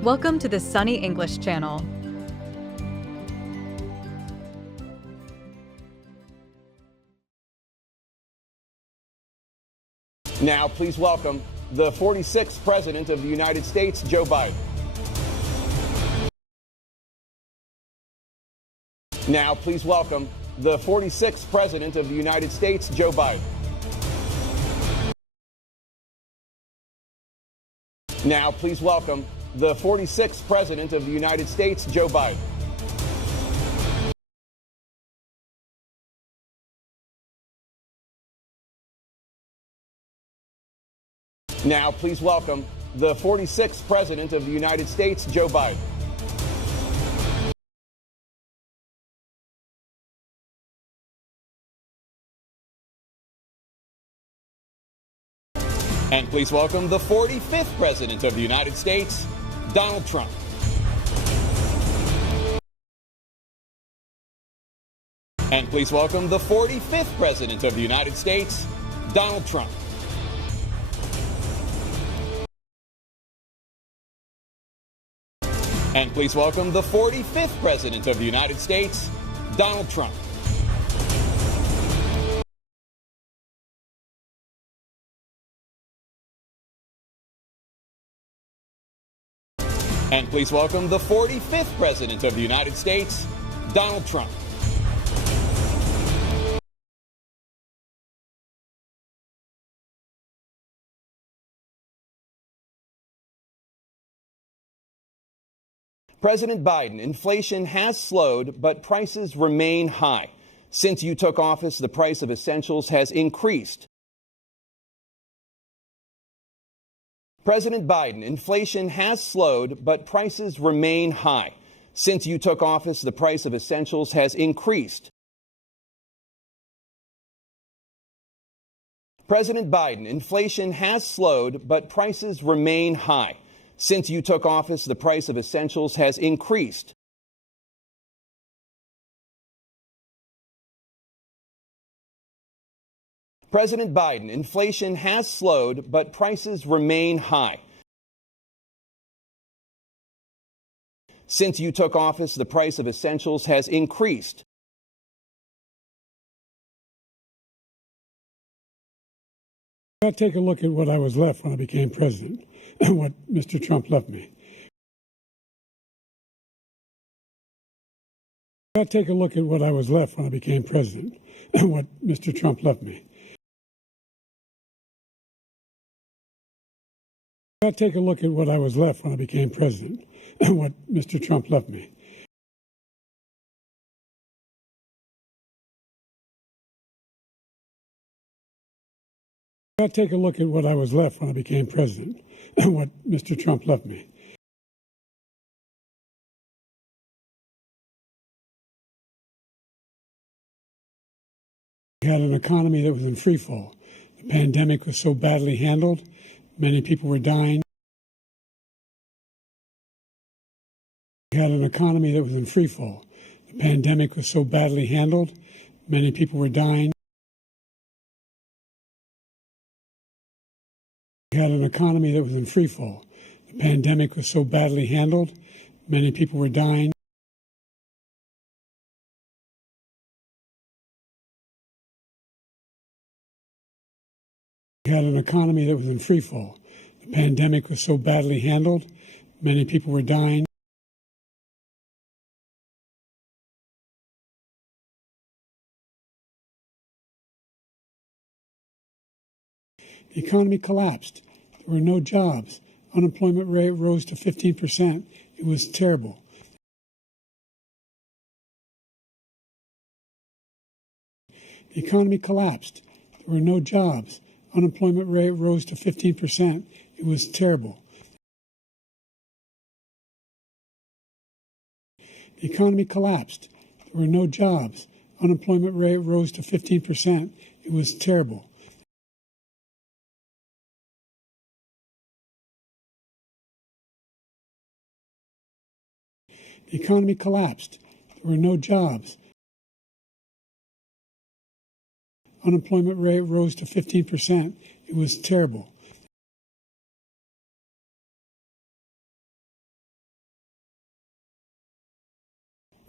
Welcome to the Sunny English channel. Now, please welcome the 46th President of the United States, Joe Biden. Now, please welcome the 46th President of the United States, Joe Biden. Now, please welcome the 46th President of the United States, Joe Biden. Now, please welcome the 46th President of the United States, Joe Biden. And please welcome the 45th President of the United States, Donald Trump. And please welcome the 45th President of the United States, Donald Trump. And please welcome the 45th President of the United States, Donald Trump. And please welcome the 45th President of the United States, Donald Trump. President Biden, inflation has slowed, but prices remain high. Since you took office, the price of essentials has increased. President Biden, inflation has slowed, but prices remain high. Since you took office, the price of essentials has increased. President Biden, inflation has slowed, but prices remain high. Since you took office, the price of essentials has increased. President Biden, inflation has slowed, but prices remain high. Since you took office, the price of essentials has increased. I'll take a look at what I was left when I became president and what Mr. Trump left me. I'll take a look at what I was left when I became president and what Mr. Trump left me. I'll take a look at what I was left when I became president and what Mr. Trump left me. I'll take a look at what I was left when I became president and what Mr. Trump left me. We had an economy that was in free fall. The pandemic was so badly handled. Many people were dying. We had an economy that was in free fall. The pandemic was so badly handled. Many people were dying. We had an economy that was in free fall. The pandemic was so badly handled. Many people were dying. We had an economy that was in free fall. The pandemic was so badly handled. Many people were dying. The economy collapsed. There were no jobs. Unemployment rate rose to 15%. It was terrible. The economy collapsed. There were no jobs. Unemployment rate rose to 15%. It was terrible. The economy collapsed. There were no jobs. Unemployment rate rose to 15%. It was terrible. The economy collapsed. There were no jobs. Unemployment rate rose to 15%. It was terrible.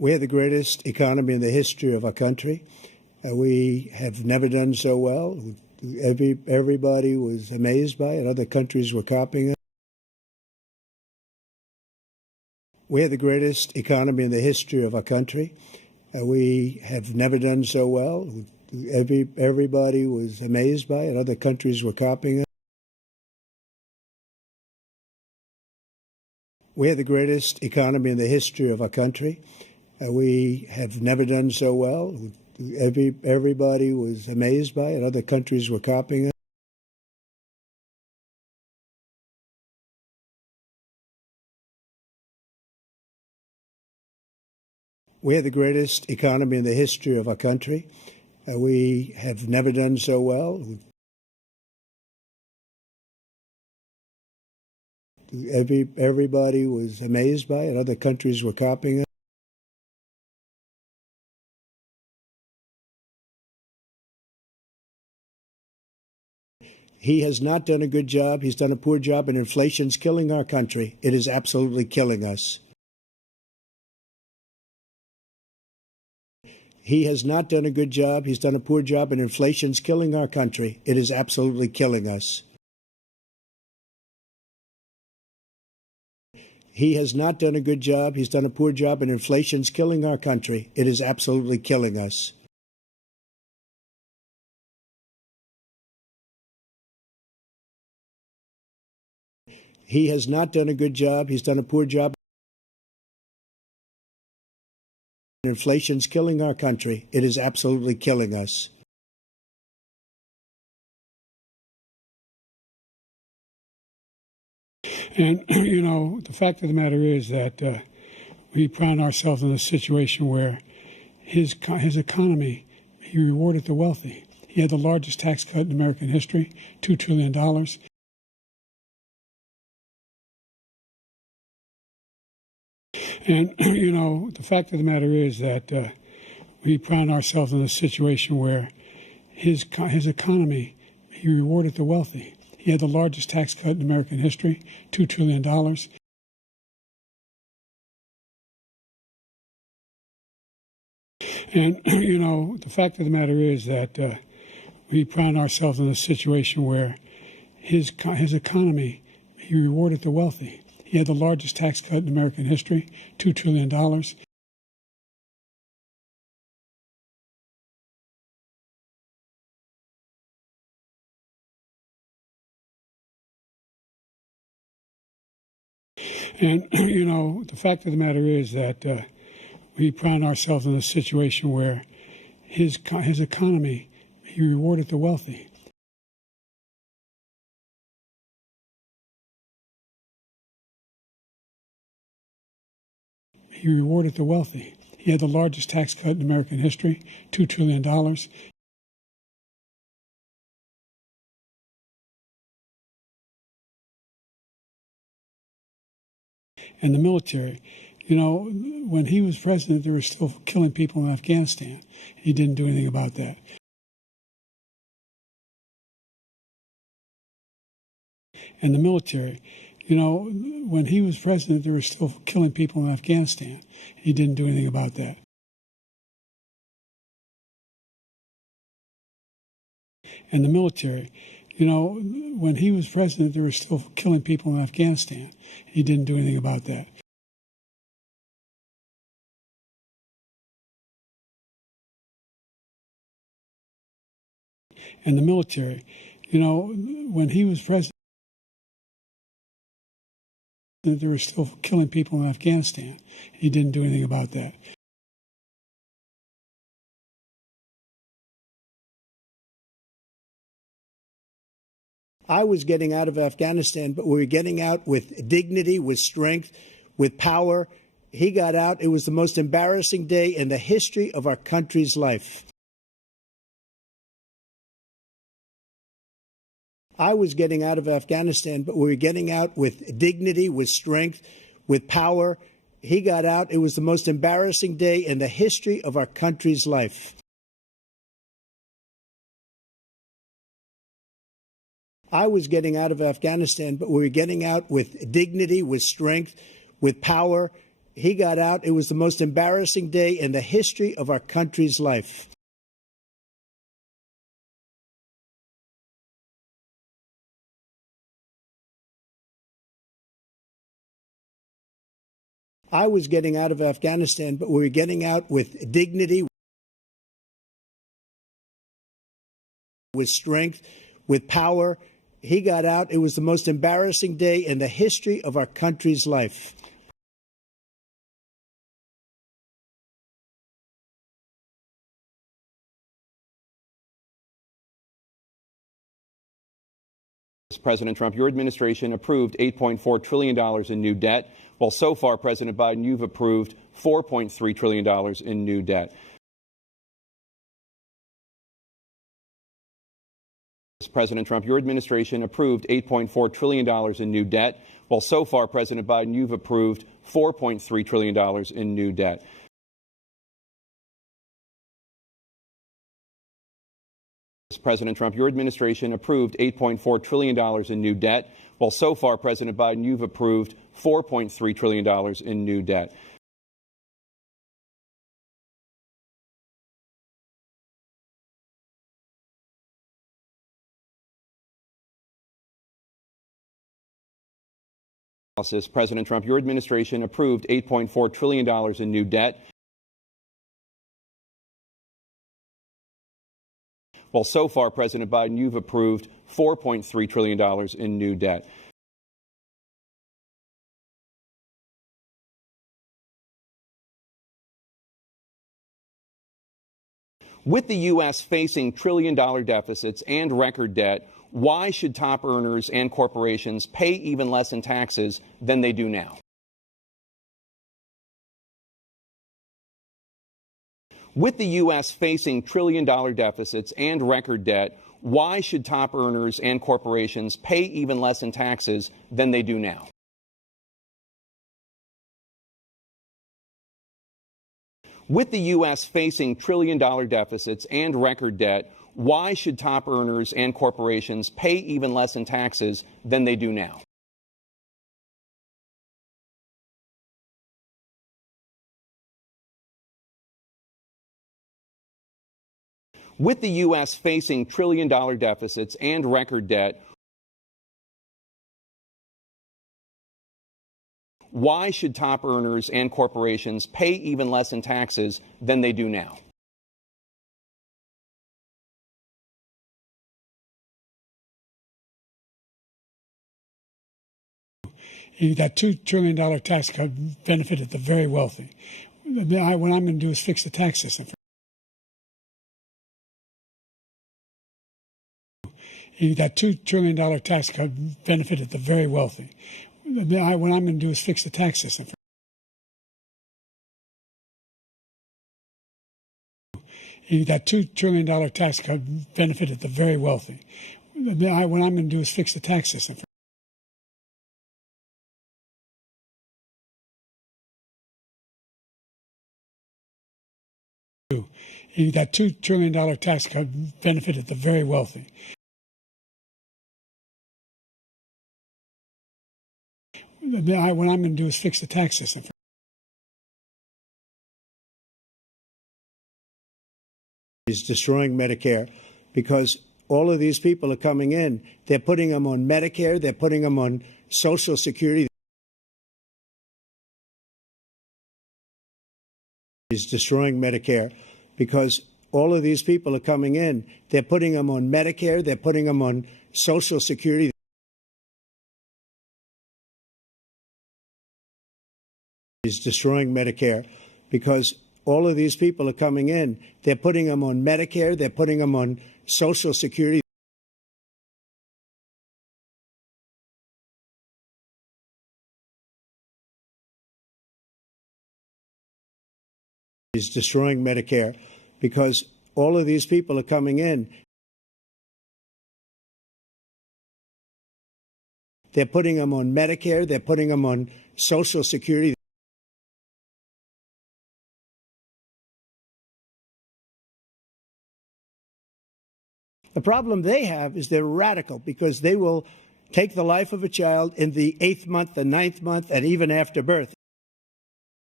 We had the greatest economy in the history of our country. We have never done so well. Everybody was amazed by it. Other countries were copying it. We had the greatest economy in the history of our country. We have never done so well. Everybody was amazed by it. Other countries were copying it. We had the greatest economy in the history of our country. We have never done so well. Everybody was amazed by it. Other countries were copying it. We had the greatest economy in the history of our country. We have never done so well. Everybody was amazed by it. Other countries were copying it. He has not done a good job. He's done a poor job, and inflation's killing our country. It is absolutely killing us. He has not done a good job. He's done a poor job, and inflation's killing our country. It is absolutely killing us. He has not done a good job. He's done a poor job, and inflation's killing our country. It is absolutely killing us. He has not done a good job. He's done a poor job. Inflation's killing our country. It is absolutely killing us. And, the fact of the matter is that we found ourselves in a situation where his economy, he rewarded the wealthy. He had the largest tax cut in American history, $2 trillion. And, the fact of the matter is that we found ourselves in a situation where his economy, he rewarded the wealthy. He had the largest tax cut in American history, $2 trillion. And, the fact of the matter is that we found ourselves in a situation where his economy, he rewarded the wealthy. He had the largest tax cut in American history, $2 trillion. And, the fact of the matter is that we found ourselves in a situation where his economy, he rewarded the wealthy. He rewarded the wealthy. He had the largest tax cut in American history, $2 trillion. And the military, when he was president, they were still killing people in Afghanistan. He didn't do anything about that. And the military, when he was president, they were still killing people in Afghanistan. He didn't do anything about that. And the military, when he was president, they were still killing people in Afghanistan. He didn't do anything about that. And the military, when he was president, they were still killing people in Afghanistan. He didn't do anything about that. I was getting out of Afghanistan, but we were getting out with dignity, with strength, with power. He got out. It was the most embarrassing day in the history of our country's life. I was getting out of Afghanistan, but we were getting out with dignity, with strength, with power. He got out. It was the most embarrassing day in the history of our country's life. I was getting out of Afghanistan, but we were getting out with dignity, with strength, with power. he got out. It was the most embarrassing day in the history of our country's life. I was getting out of Afghanistan, but we were getting out with dignity, with strength, with power. He got out. It was the most embarrassing day in the history of our country's life. President Trump, your administration approved $8.4 trillion in new debt. Well, so far, President Biden, you've approved $4.3 trillion in new debt. President Trump, your administration approved $8.4 trillion in new debt. Well, so far, President Biden, you've approved $4.3 trillion in new debt. President Trump, your administration approved $8.4 trillion in new debt. Well, so far, President Biden, you've approved $4.3 trillion in new debt. President Trump, your administration approved $8.4 trillion in new debt. Well, so far, President Biden, you've approved $4.3 trillion in new debt. With the U.S. facing trillion-dollar deficits and record debt, why should top earners and corporations pay even less in taxes than they do now? With the U.S. facing trillion-dollar deficits and record debt, why should top earners and corporations pay even less in taxes than they do now? With the U.S. facing trillion-dollar deficits and record debt, why should top earners and corporations pay even less in taxes than they do now? With the U.S. facing trillion-dollar deficits and record debt, why should top earners and corporations pay even less in taxes than they do now? That $2 trillion tax cut benefited the very wealthy. What I'm going to do is fix the tax system. That $2 trillion tax cut benefited the very wealthy. What I'm going to do is fix the tax system. That $2 trillion tax cut benefited the very wealthy. What I'm going to do is fix the tax system. That $2 trillion tax cut benefited the very wealthy. What I'm going to do is fix the tax system. Is destroying Medicare because all of these people are coming in. They're putting them on Medicare. They're putting them on Social Security. Is destroying Medicare because all of these people are coming in. They're putting them on Medicare. They're putting them on Social Security. Is destroying Medicare because all of these people are coming in. They're putting them on Medicare. They're putting them on Social Security. Is destroying Medicare because all of these people are coming in. They're putting them on Medicare. They're putting them on Social Security. The problem they have is they're radical because they will take the life of a child in the 8th month, the 9th month, and even after birth.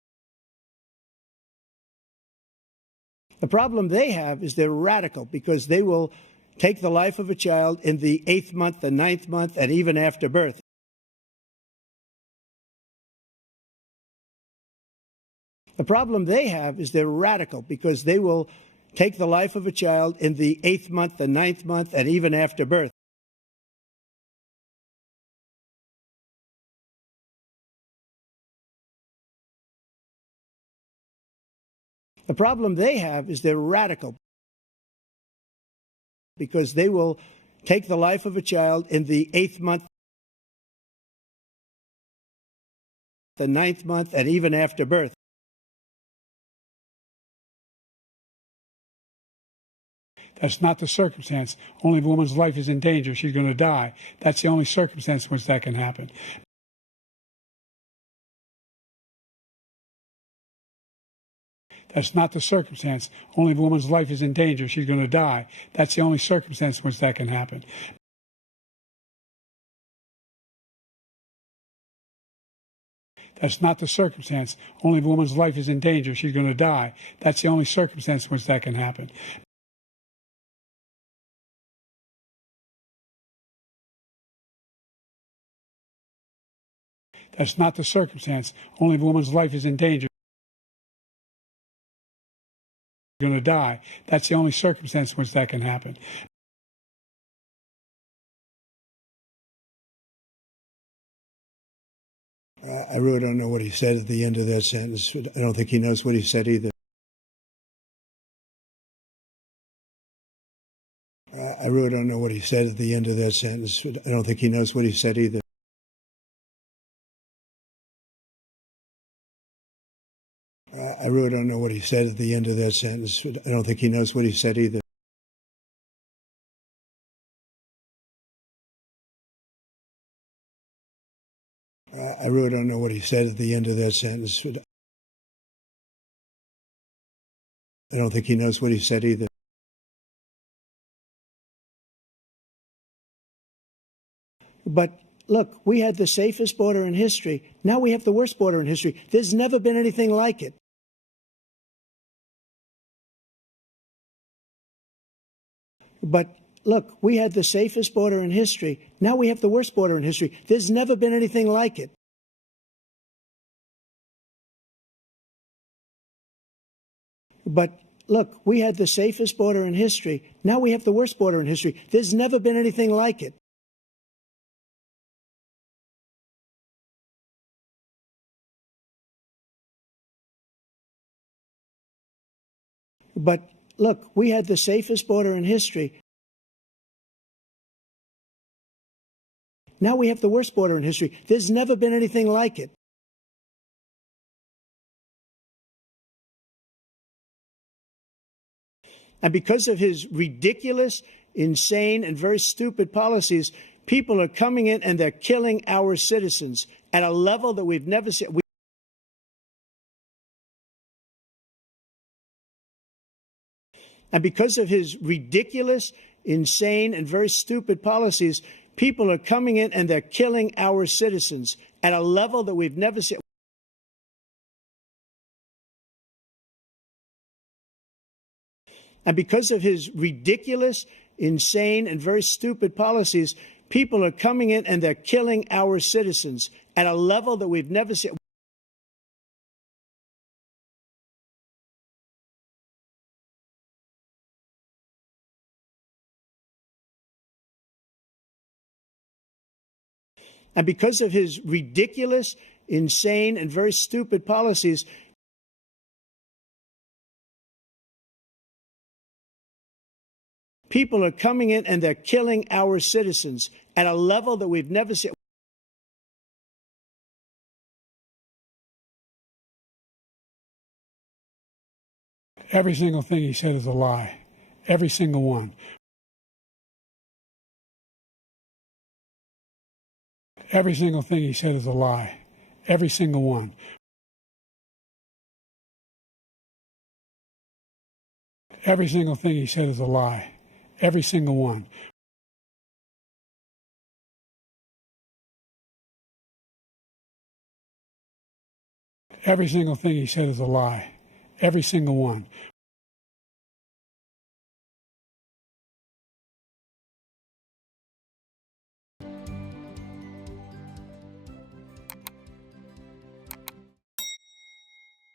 The problem they have is they're radical because they will take the life of a child in the 8th month, the 9th month, and even after birth. The problem they have is they're radical because they will take the life of a child in the 8th month, the 9th month, and even after birth. The problem they have is they're radical because they will take the life of a child in the 8th month, the 9th month, and even after birth. That's not the circumstance. Only if a woman's life is in danger, she's going to die. That's the only circumstance in which that can happen. That's not the circumstance. Only if a woman's life is in danger, she's going to die. That's the only circumstance in which that can happen. That's not the circumstance. Only if a woman's life is in danger, she's going to die. That's the only circumstance in which that can happen. That's not the circumstance. Only if a woman's life is in danger, she's going to die. That's the only circumstance in which that can happen. I really don't know what he said at the end of that sentence. I don't think he knows what he said either. I really don't know what he said at the end of that sentence. I don't think he knows what he said either. I really don't know what he said at the end of that sentence. I don't think he knows what he said either. I really don't know what he said at the end of that sentence. I don't think he knows what he said either. But look, we had the safest border in history. Now we have the worst border in history. There's never been anything like it. But look, we had the safest border in history. Now we have the worst border in history. There's never been anything like it. But look, we had the safest border in history. Now we have the worst border in history. There's never been anything like it. But look, we had the safest border in history. Now we have the worst border in history. There's never been anything like it. And because of his ridiculous, insane, and very stupid policies, people are coming in and they're killing our citizens at a level that we've never seen. And because of his ridiculous, insane, and very stupid policies, people are coming in and they're killing our citizens at a level that we've never seen. And because of his ridiculous, insane, and very stupid policies, people are coming in and they're killing our citizens at a level that we've never seen. And because of his ridiculous, insane, and very stupid policies, people are coming in and they're killing our citizens at a level that we've never seen. Every single thing he said is a lie. Every single one. Every single thing he said is a lie. Every single one. Every single thing he said is a lie. Every single one. Every single thing he said is a lie. Every single one.